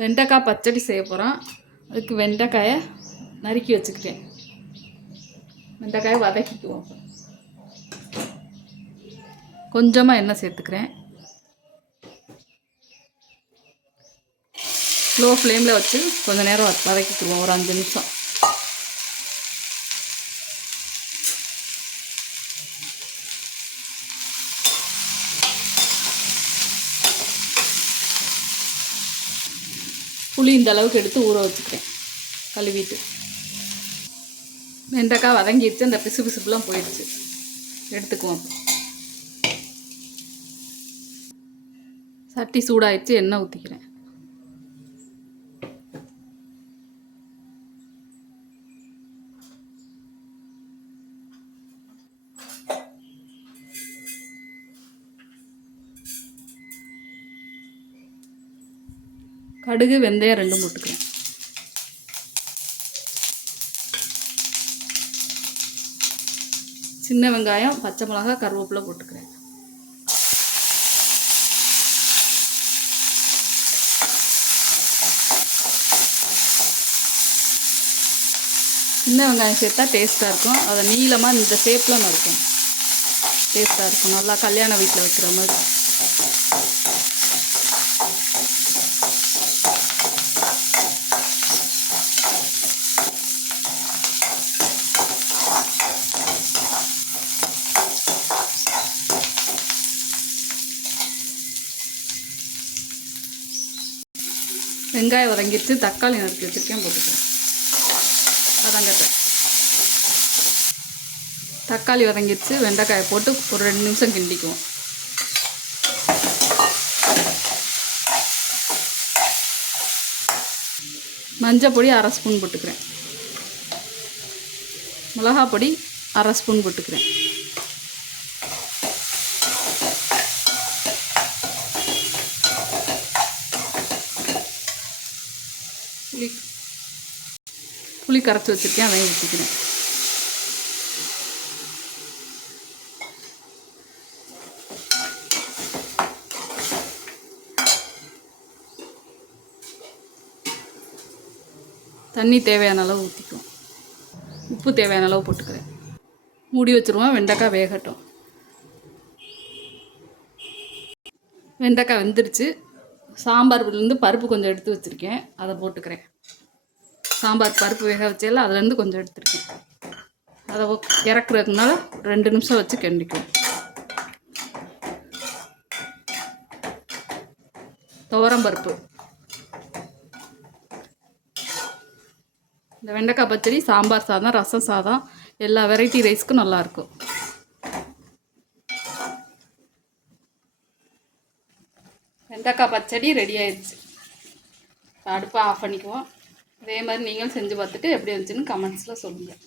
வெண்டைக்காய் பச்சடி செய்ய போகிறோம். அதுக்கு வெண்டைக்காயை நறுக்கி வச்சுக்கிட்டேன். வெண்டைக்காயை வதக்கிக்குவோம். கொஞ்சமாக எண்ணெய் சேர்த்துக்கிறேன். ஸ்லோ ஃப்ளேமில் வச்சு கொஞ்சம் நேரம் வதக்கிக்குவோம், ஒரு 5 நிமிஷம். புளி இந்த அளவுக்கு எடுத்து ஊற வச்சுக்கிறேன், கழுவிட்டு. வெண்டைக்காய் வதங்கிடுச்சு, அந்த பிசு பிசுப்புலாம் போயிடுச்சு. எடுத்துக்குவோம். சட்டி சூடாயிடுச்சு, எண்ணெய் ஊற்றிக்கிறேன். கடுகு வெந்தயம் 2 போட்டுக்கிறேன். சின்ன வெங்காயம், பச்சை மிளகாய், கருவேப்பிலை போட்டுக்கிறேன். சின்ன வெங்காயம் சேர்த்தா டேஸ்ட்டாக இருக்கும். அதை நீளமாக இந்த ஷேப்பில் நறுக்கும், டேஸ்ட்டாக இருக்கும். நல்லா கல்யாண வீட்டில் வைக்கிற மாதிரி. வெங்காயம் வதங்கிடுச்சு, தக்காளி நறுக்கி வச்சுருக்கேன், போட்டுக்கிறேன். வதங்கட்டும். தக்காளி வதங்கிடுச்சு, வெண்டைக்காயை போட்டு ஒரு 2 நிமிஷம் கிண்டிக்குவோம். மஞ்சள் பொடி 1/2 ஸ்பூன் போட்டுக்கிறேன். மிளகாய் பொடி 1/2 ஸ்பூன் போட்டுக்கிறேன். புளி கரைச்சி வச்சுருக்கேன், அதையும் ஊற்றிக்கிறேன். தண்ணி தேவையான அளவு ஊற்றிக்குவோம். உப்பு தேவையான அளவு போட்டுக்கிறேன். மூடி வச்சுருவோம், வெண்டைக்காய் வேகட்டும். வெண்டைக்காய் வெந்துருச்சு. சாம்பார்லேருந்து பருப்பு கொஞ்சம் எடுத்து வச்சுருக்கேன், அதை போட்டுக்கிறேன். சாம்பார் பருப்பு வேக வச்சேல, அதுலேருந்து கொஞ்சம் எடுத்துருக்கேன். அதை இறக்குறதுனால 2 நிமிஷம் வச்சு கிண்டிக்குவோம். துவரம்பருப்பு. இந்த வெண்டைக்காய் பச்சடி சாம்பார் சாதம், ரசம் சாதம், எல்லா வெரைட்டி ரைஸ்க்கும் நல்லாயிருக்கும். வெண்டைக்காய் பச்சடி ரெடி ஆயிடுச்சு. அடுப்பை ஆஃப் பண்ணிக்குவோம். அதே மாதிரி நீங்களும் செஞ்சு பார்த்துட்டு எப்படி இருந்துச்சுன்னு கமெண்ட்ஸில் சொல்லுங்கள்.